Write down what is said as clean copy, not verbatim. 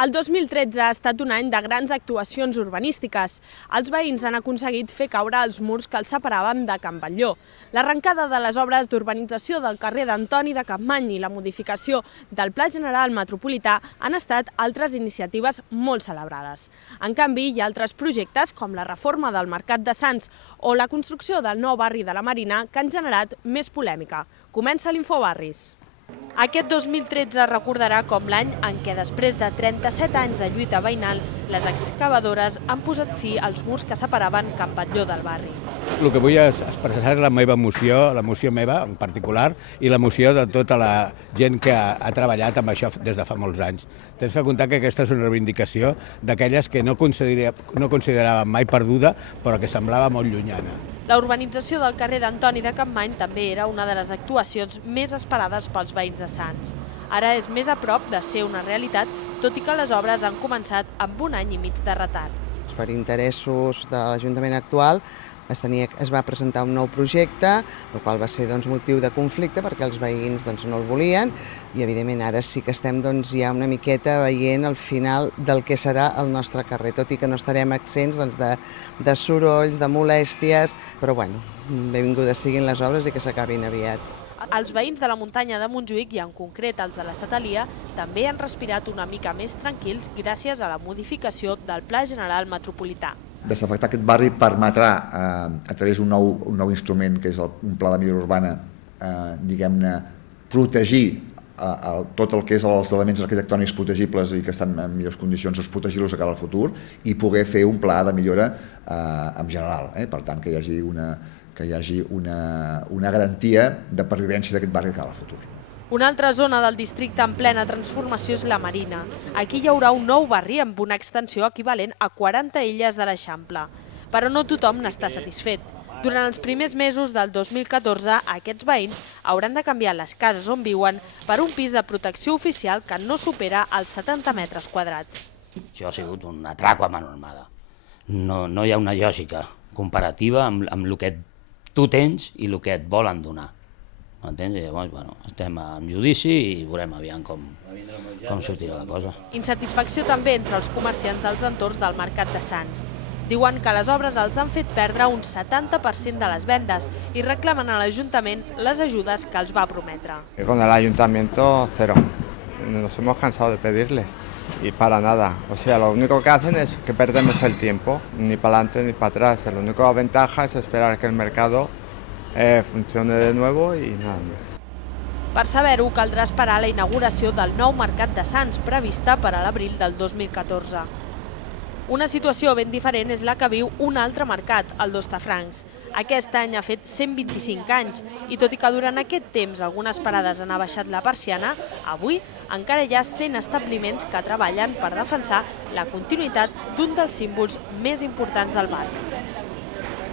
El 2013 ha estat un any de grans actuacions urbanístiques. Els veïns han aconseguit fer caure els murs que els separaven de Can Batlló. L'arrencada de les obres d'urbanització del carrer d'Antoni de Capmany i la modificació del Pla General Metropolità han estat altres iniciatives molt celebrades. En canvi, hi ha altres projectes com la reforma del Mercat de Sants o la construcció del nou barri de la Marina que han generat més polèmica. Comença l'Infobarris. Aquest 2013 es recordarà com l'any en què, després de 37 anys de lluita veïnal, les excavadores han posat fi als murs que separaven Can Batlló del barri. El que vull expressar és la meva emoció, l'emoció meva en particular, i l'emoció de tota la gent que ha treballat amb això des de fa molts anys. Tens que comptar que aquesta és una reivindicació d'aquelles que no consideràvem mai perduda, però que semblava molt llunyana. La urbanització del carrer d'Antoni de Capmany també era una de les actuacions més esperades pels veïns de Sants. Ara és més a prop de ser una realitat, tot i que les obres han començat amb un any i mig de retard. Per interessos de l'Ajuntament actual es va presentar un nou projecte, el qual va ser motiu de conflicte perquè els veïns no el volien i evidentment ara sí que estem ja una miqueta veient el final del que serà el nostre carrer, tot i que no estarem exempts de sorolls, de molèsties, però bueno, benvingudes siguin les obres i que s'acabin aviat. Els veïns de la muntanya de Montjuïc i en concret els de la Satalia també han respirat una mica més tranquils gràcies a la modificació del Pla General Metropolità. Desafectar aquest barri permetrà, a través d'un nou instrument, que és un pla de millora urbana, diguem-ne, protegir tot el que és els elements arquitectònics protegibles i que estan en millors condicions, protegir-los de cara al futur i poder fer un pla de millora en general. Per tant, que hi hagi una garantia de pervivència d'aquest barri de cara al futur. Una altra zona del districte en plena transformació és la Marina. Aquí hi haurà un nou barri amb una extensió equivalent a 40 illes de l'Eixample. Però no tothom n'està satisfet. Durant els primers mesos del 2014, aquests veïns hauran de canviar les cases on viuen per un pis de protecció oficial que no supera els 70 metres quadrats. Això ha sigut un atraco a mano armada. No hi ha una lògica comparativa amb el que tu tens i el que et volen donar. M'entens? Llavors, estem en judici i veurem aviam com sortirà la cosa. Insatisfacció també entre els comerciants dels entorns del Mercat de Sants. Diuen que les obres els han fet perdre un 70% de les vendes i reclamen a l'Ajuntament les ajudes que els va prometre. Con el Ayuntamiento, cero. Nos hemos cansado de pedirles y para nada. O sea, lo único que hacen es que perdemos el tiempo, ni para adelante ni para atrás. La única ventaja es esperar que el mercado funcione de nuevo y nada más. Per saber-ho, caldrà esperar la inauguració del nou Mercat de Sants, prevista per a l'abril del 2014. Una situació ben diferent és la que viu un altre mercat, el d'Hostafrancs. Aquest any ha fet 125 anys i tot i que durant aquest temps algunes parades han abaixat la persiana, avui encara hi ha 100 establiments que treballen per defensar la continuïtat d'un dels símbols més importants del barri.